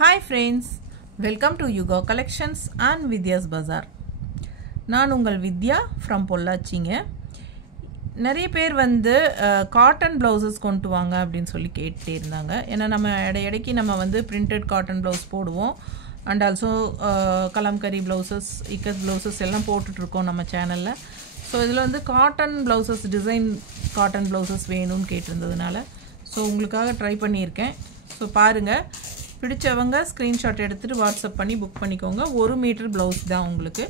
Hi friends, welcome to Yuga Collections and Vidya's Bazaar. நான் உங்கள் வித்யா from பொள்ளாச்சிங்க. நிறைய பேர் வந்து காட்டன் ப்ளவுசஸ் கொண்டு வாங்க அப்படின்னு சொல்லி கேட்டே இருந்தாங்க. ஏன்னா நம்ம இடைக்கு நம்ம வந்து பிரிண்டட் காட்டன் ப்ளவுஸ் போடுவோம் and also kalamkari blouses ikat blouses எல்லாம் போட்டுட்ருக்கோம் நம்ம சேனலில். ஸோ இதில் வந்து cotton blouses design cotton blouses வேணும்னு கேட்டிருந்ததுனால ஸோ உங்களுக்காக ட்ரை பண்ணியிருக்கேன். ஸோ பாருங்கள், பிடிச்சவங்க ஸ்க்ரீன்ஷாட் எடுத்துகிட்டு வாட்ஸ்அப் பண்ணி புக் பண்ணிக்கோங்க. 1 மீட்டர் ப்ளவுஸ் தான் உங்களுக்கு.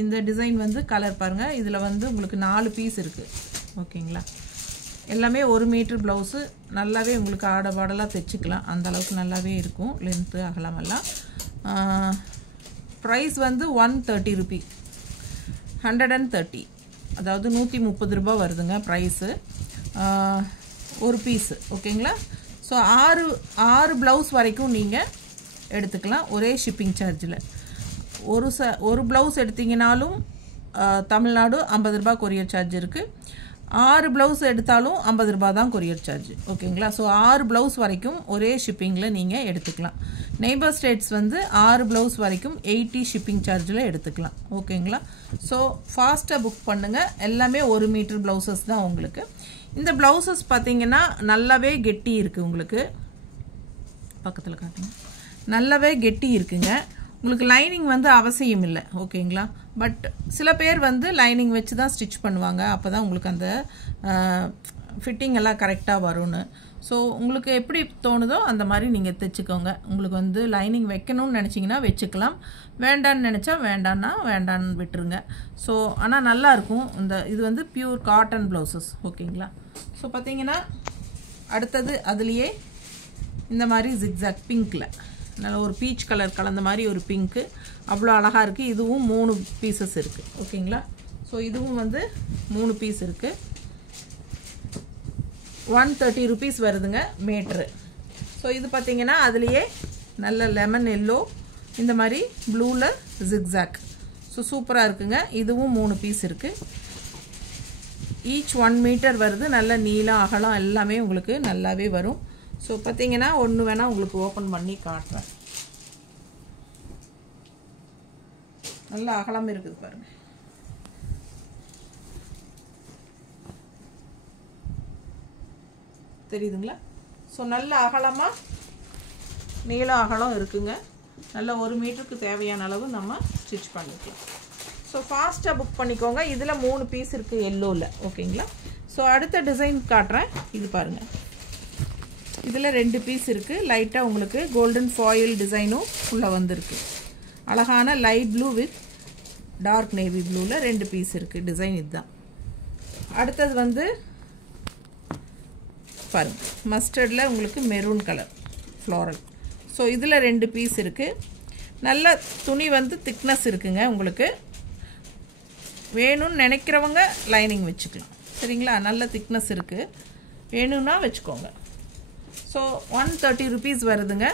இந்த டிசைன் வந்து கலர் பாருங்கள், இதில் வந்து உங்களுக்கு 4 பீஸ் இருக்குது. ஓகேங்களா, எல்லாமே 1 மீட்டர் ப்ளவுஸு. நல்லாவே உங்களுக்கு ஆடபாடலாக தைச்சிக்கலாம், அந்த அளவுக்கு நல்லாவே இருக்கும் லென்த்து அகலமெல்லாம். ப்ரைஸ் வந்து 130 ரூபி, 130, அதாவது 130 ரூபா வருதுங்க ப்ரைஸு ஒரு பீஸு. ஓகேங்களா, ஸோ 6 ப்ளவுஸ் வரைக்கும் நீங்கள் எடுத்துக்கலாம் ஒரே ஷிப்பிங் சார்ஜில். ஒரு ப்ளவுஸ் எடுத்திங்கனாலும் தமிழ்நாடு 50 ரூபா கொரியர் சார்ஜ் இருக்குது. 6 ப்ளவுஸ் எடுத்தாலும் 50 ரூபா தான் கொரியர் சார்ஜ். ஓகேங்களா, ஸோ 6 ப்ளவுஸ் வரைக்கும் ஒரே ஷிப்பிங்கில் நீங்கள் எடுத்துக்கலாம். நெய்பர் ஸ்டேட்ஸ் வந்து 6 ப்ளவுஸ் வரைக்கும் 80 ஷிப்பிங் சார்ஜில் எடுத்துக்கலாம். ஓகேங்களா, ஸோ ஃபாஸ்ட்டாக புக் பண்ணுங்கள். எல்லாமே 1 மீட்டர் ப்ளவுசஸ் தான் உங்களுக்கு. இந்த ப்ளவுசஸ் பார்த்தீங்கன்னா நல்லாவே கெட்டி இருக்குது. உங்களுக்கு பக்கத்தில் காட்டுங்க, நல்லாவே கெட்டி இருக்குங்க. உங்களுக்கு லைனிங் வந்து அவசியம் இல்லை. ஓகேங்களா, பட் சில பேர் வந்து லைனிங் வச்சு தான் ஸ்டிச் பண்ணுவாங்க, அப்போ தான் உங்களுக்கு அந்த ஃபிட்டிங் எல்லாம் கரெக்டாக வரும்னு. ஸோ உங்களுக்கு எப்படி தோணுதோ அந்த மாதிரி நீங்கள் தைச்சிக்கோங்க. உங்களுக்கு வந்து லைனிங் வைக்கணும்னு நினச்சிங்கன்னா வச்சுக்கலாம், வேண்டான்னு நினச்சா வேண்டான்னு விட்டுருங்க. ஸோ ஆனால் நல்லாயிருக்கும். இது வந்து பியூர் காட்டன் ப்ளவுசஸ். ஓகேங்களா, ஸோ பார்த்தீங்கன்னா அடுத்தது அதுலேயே இந்த மாதிரி ஜிக்ஸாக் பிங்க்கில் நல்ல ஒரு பீச் கலர் கலந்த மாதிரி ஒரு பிங்க்கு, அவ்வளோ அழகாக இருக்குது. இதுவும் 3 பீசஸ் இருக்குது. ஓகேங்களா, ஸோ இதுவும் வந்து 3 பீஸ் இருக்குது. 130 ரூபீஸ் வருதுங்க மீட்ரு. ஸோ இது பார்த்தீங்கன்னா அதுலேயே நல்ல லெமன் எல்லோ, இந்த மாதிரி ப்ளூவில் ஜிக்ஸாக். ஸோ சூப்பராக இருக்குங்க. இதுவும் 3 பீஸ் இருக்குது. ஈச் 1 மீட்டர் வருது. நல்ல நீளம் அகலம் எல்லாமே உங்களுக்கு நல்லாவே வரும். ஸோ பார்த்தீங்கன்னா ஒன்று வேணால் உங்களுக்கு ஓப்பன் பண்ணி காட்டுறேன். நல்ல அகலம் இருக்குது பாருங்கள். தெரியுதுங்களா? ஸோ நல்ல அகலமாக நீளம் அகலம் இருக்குங்க. நல்ல 1 மீட்டருக்கு தேவையான அளவு நம்ம ஸ்டிச் பண்ணிக்கலாம். ஸோ ஃபாஸ்ட்டாக புக் பண்ணிக்கோங்க. இதில் 3 பீஸ் இருக்குது எல்லோவில். ஓகேங்களா, ஸோ அடுத்த டிசைன் காட்டுறேன். இது பாருங்கள், இதில் 2 பீஸ் இருக்குது. லைட்டாக உங்களுக்கு கோல்டன் ஃபாயில் டிசைனும் உள்ளே வந்திருக்கு. அழகான light blue with dark navy ப்ளூவில் 2 பீஸ் இருக்குது. டிசைன் இதுதான். அடுத்தது வந்து பாருங்க, மஸ்டர்டில் உங்களுக்கு மெரூன் கலர் ஃப்ளாரல். ஸோ இதில் 2 பீஸ் இருக்குது. நல்ல துணி வந்து திக்னஸ் இருக்குங்க. உங்களுக்கு வேணும்னு நினைக்கிறவங்க லைனிங் வச்சுக்கலாம். சரிங்களா, நல்ல திக்னஸ் இருக்குது, வேணும்னா வச்சுக்கோங்க. ஸோ 130 ரூபீஸ் வருதுங்க.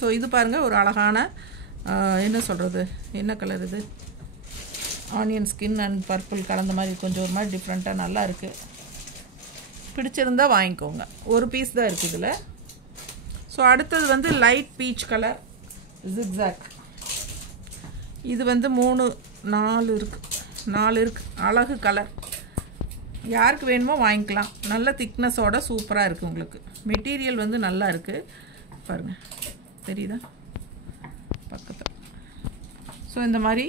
ஸோ இது பாருங்கள், ஒரு அழகான என்ன சொல்கிறது, என்ன கலர் இது, ஆனியன் ஸ்கின் அண்ட் பர்பிள் கலந்த மாதிரி கொஞ்சம் ஒரு மாதிரி டிஃப்ரெண்ட்டாக நல்லா இருக்குது. பிடிச்சிருந்தால் வாங்கிக்கோங்க. 1 பீஸ் தான் இருக்குது இதில். ஸோ அடுத்தது வந்து லைட் பீச் கலர் ஜிக்ஸாக். இது வந்து 4 இருக்குது. அழகு கலர். யாருக்கு வேணுமோ வாங்கிக்கலாம். நல்ல திக்னஸோட சூப்பராக இருக்குது. உங்களுக்கு மெட்டீரியல் வந்து நல்லா இருக்குது பாருங்கள், தெரியுதா பக்கத்தில். ஸோ இந்த மாதிரி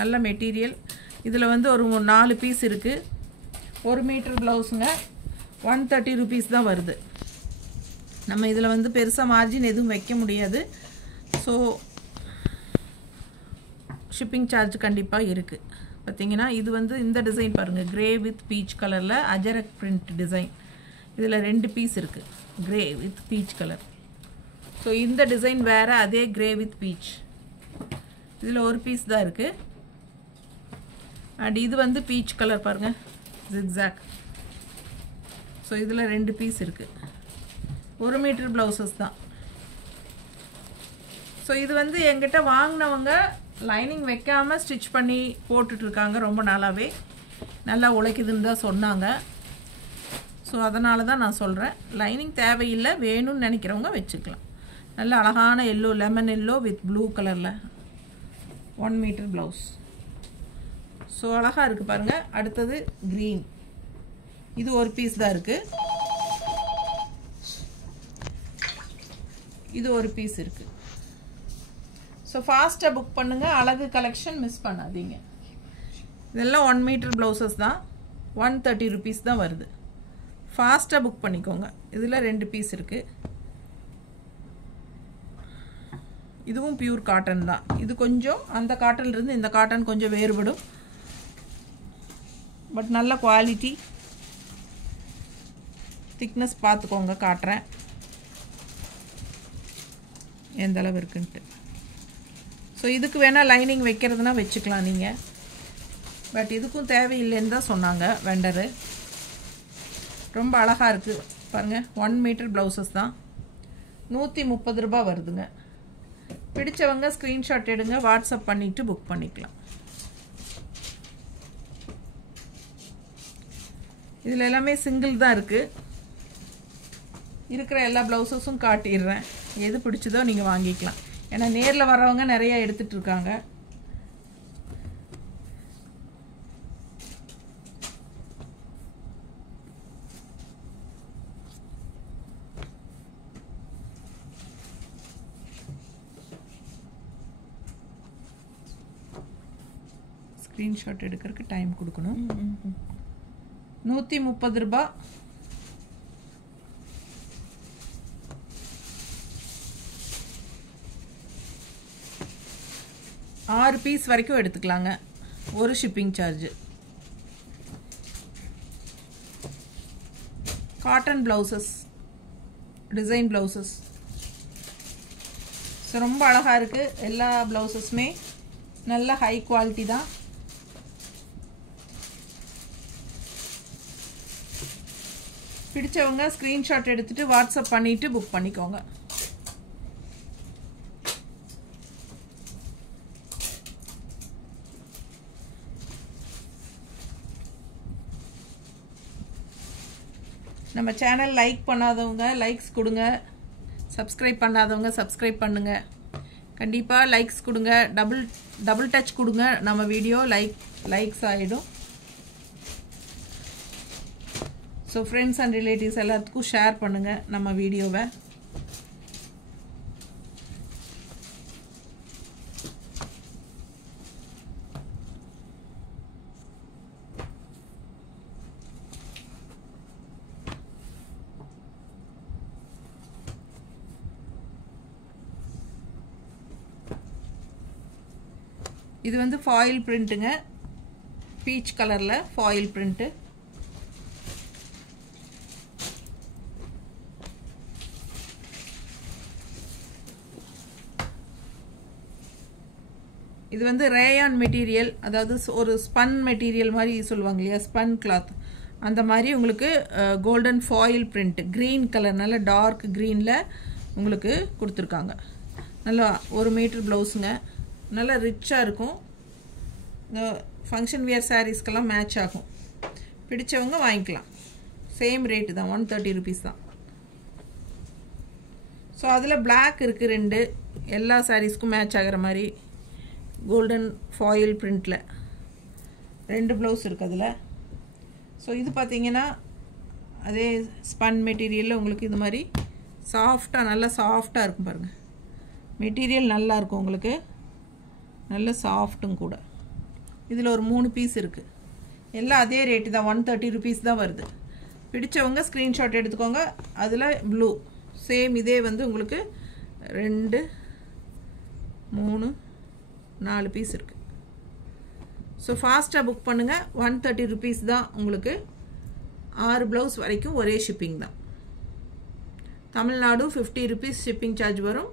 நல்ல மெட்டீரியல். இதில் வந்து ஒரு 4 பீஸ் இருக்குது. 1 மீட்டர் ப்ளவுஸுங்க. 130 ரூபீஸ் தான் வருது. நம்ம இதில் வந்து பெருசாக மார்ஜின் எதுவும் வைக்க முடியாது. ஸோ ஷிப்பிங் சார்ஜ் கண்டிப்பாக இருக்குது. பார்த்தீங்கன்னா இது வந்து இந்த டிசைன் பாருங்கள், கிரே வித் பீச் கலரில் அஜரக் பிரிண்ட் டிசைன். இதில் 2 பீஸ் இருக்குது, grey with peach colour. So இந்த டிசைன் வேறு, அதே கிரே வித் பீச். இதில் 1 பீஸ் தான் இருக்குது. அண்ட் இது வந்து பீச் கலர் பாருங்கள், ஜிக்ஸாக். ஸோ இதில் 2 பீஸ் இருக்குது. 1 மீட்டர் ப்ளவுசஸ் தான். ஸோ இது வந்து என்கிட்ட வாங்கினவங்க லைனிங் வைக்காமல் ஸ்டிச் பண்ணி போட்டுட்ருக்காங்க. ரொம்ப நாளாகவே நல்லா உழைக்குதுன்னு தான் சொன்னாங்க. ஸோ அதனால தான் நான் சொல்கிறேன், லைனிங் தேவையில்லை, வேணும்னு நினைக்கிறவங்க வச்சுக்கலாம். நல்ல அழகான yellow, lemon yellow with blue கலரில் 1 மீட்டர் ப்ளவுஸ். ஸோ அழகாக இருக்குது பாருங்கள். அடுத்தது க்ரீன். இது ஒரு பீஸ் தான் இருக்குது. இது ஒரு பீஸ் இருக்குது. ஸோ ஃபாஸ்ட்டாக புக் பண்ணுங்கள். அழகு கலெக்ஷன் மிஸ் பண்ணாதீங்க. இதெல்லாம் 1 மீட்டர் ப்ளவுசஸ் தான். 130 ருபீஸ் தான் வருது. ஃபாஸ்ட்டாக புக் பண்ணிக்கோங்க. இதில் 2 பீஸ் இருக்குது. இதுவும் பியூர் காட்டன் தான். இது கொஞ்சம் அந்த காட்டன்லேருந்து இந்த காட்டன் கொஞ்சம் வேறுபடும். பட் நல்ல குவாலிட்டி, திக்னஸ் பார்த்துக்கோங்க. காட்டுறேன் எந்த அளவு இருக்குன்ட்டு. ஸோ இதுக்கு வேணால் லைனிங் வைக்கிறதுனா வச்சுக்கலாம் நீங்கள். பட் இதுக்கும் தேவையில்லைன்னு தான் சொன்னாங்க வெண்டரு. ரொம்ப அழகாக இருக்குது பாருங்கள். 1 மீட்டர் ப்ளவுசஸ் தான். 130 ரூபா வருதுங்க. பிடிச்சவங்க ஸ்க்ரீன்ஷாட் எடுங்க, வாட்ஸ்அப் பண்ணிவிட்டு புக் பண்ணிக்கலாம். இதில் எல்லாமே சிங்கிள் தான் இருக்குது. இருக்கிற எல்லா ப்ளவுஸஸும் காட்டிடுறேன். எது பிடிச்சதோ நீங்கள் வாங்கிக்கலாம். ஏன்னா நேரில் வரவங்க நிறையா எடுத்துகிட்டு இருக்காங்க. ஸ்க்ரீன்ஷாட் எடுக்கிறதுக்கு டைம் கொடுக்கணும். 130 ரூபா. ஆறு பீஸ் வரைக்கும் எடுத்துக்கலாங்க. ஒரு shipping charge. Cotton blouses, design blouses. So ரொம்ப அழகாக இருக்குது. எல்லா ப்ளவுசஸுமே நல்ல ஹை குவாலிட்டி தான். பிடிச்சவங்க ஸ்க்ரீன்ஷாட் எடுத்துகிட்டு வாட்ஸ்அப் பண்ணிவிட்டு புக் பண்ணிக்கோங்க. நம்ம சேனல் லைக் பண்ணாதவங்க லைக்ஸ் கொடுங்க. சப்ஸ்கிரைப் பண்ணாதவங்க சப்ஸ்கிரைப் பண்ணுங்கள். கண்டிப்பாக லைக்ஸ் கொடுங்க. டபுள் டச் கொடுங்க. நம்ம வீடியோ லைக்ஸ் ஆகிடும். ஸோ ஃப்ரெண்ட்ஸ் அண்ட் ரிலேட்டிவ்ஸ் எல்லாத்துக்கும் ஷேர் பண்ணுங்கள் நம்ம வீடியோவை. இது வந்து ஃபாயில் பிரிண்ட்டுங்க. பீச் கலரில் ஃபாயில் பிரிண்ட்டு. இது வந்து ரேயான் மெட்டீரியல், அதாவது ஒரு ஸ்பன் மெட்டீரியல் மாதிரி சொல்லுவாங்க இல்லையா, ஸ்பன் கிளாத். அந்த மாதிரி உங்களுக்கு golden foil print, green colour, நல்ல டார்க் க்ரீனில் உங்களுக்கு கொடுத்துருக்காங்க. நல்லா 1 மீட்டர் ப்ளவுஸுங்க. நல்லா ரிச்சாக இருக்கும். இந்த ஃபங்க்ஷன் வியர் சாரீஸ்க்கெல்லாம் மேட்ச் ஆகும். பிடிச்சவங்க வாங்கிக்கலாம். சேம் ரேட்டு தான், 130 ருபீஸ் தான். ஸோ அதில் பிளாக் இருக்குது 2. எல்லா சாரீஸ்க்கும் மேட்ச் ஆகிற மாதிரி கோல்டன் ஃபாயில் பிரிண்டில் 2 ப்ளவுஸ் இருக்குது அதில். ஸோ இது பார்த்தீங்கன்னா அதே ஸ்பன் மெட்டீரியலில் உங்களுக்கு இது மாதிரி சாஃப்டாக, நல்லா சாஃப்டாக இருக்கும் பாருங்கள். மெட்டீரியல் நல்லாயிருக்கும் உங்களுக்கு, நல்ல சாஃப்ட்டும் கூட. இதில் ஒரு 3 பீஸ் இருக்குது. எல்லாம் அதே ரேட்டு தான், 130 ருபீஸ் தான் வருது. பிடிச்சவங்க ஸ்க்ரீன்ஷாட் எடுத்துக்கோங்க. அதில் ப்ளூ சேம் இதே வந்து உங்களுக்கு 2, 3, 4 பீஸ் இருக்குது. ஸோ ஃபாஸ்ட்டாக புக் பண்ணுங்கள். 130 ருபீஸ் தான் உங்களுக்கு. 6 ப்ளவுஸ் வரைக்கும் ஒரே ஷிப்பிங் தான். தமிழ்நாடு 50 ருபீஸ் ஷிப்பிங் சார்ஜ் வரும்.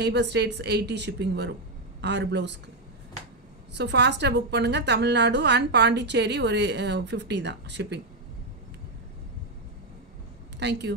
நெய்பர் ஸ்டேட்ஸ் 80 ஷிப்பிங் வரும் 6 ப்ளவுஸ்க்கு. ஸோ ஃபாஸ்ட்டாக புக் பண்ணுங்கள். தமிழ்நாடு அண்ட் பாண்டிச்சேரி ஒரு 50 தான் ஷிப்பிங். தேங்க்யூ.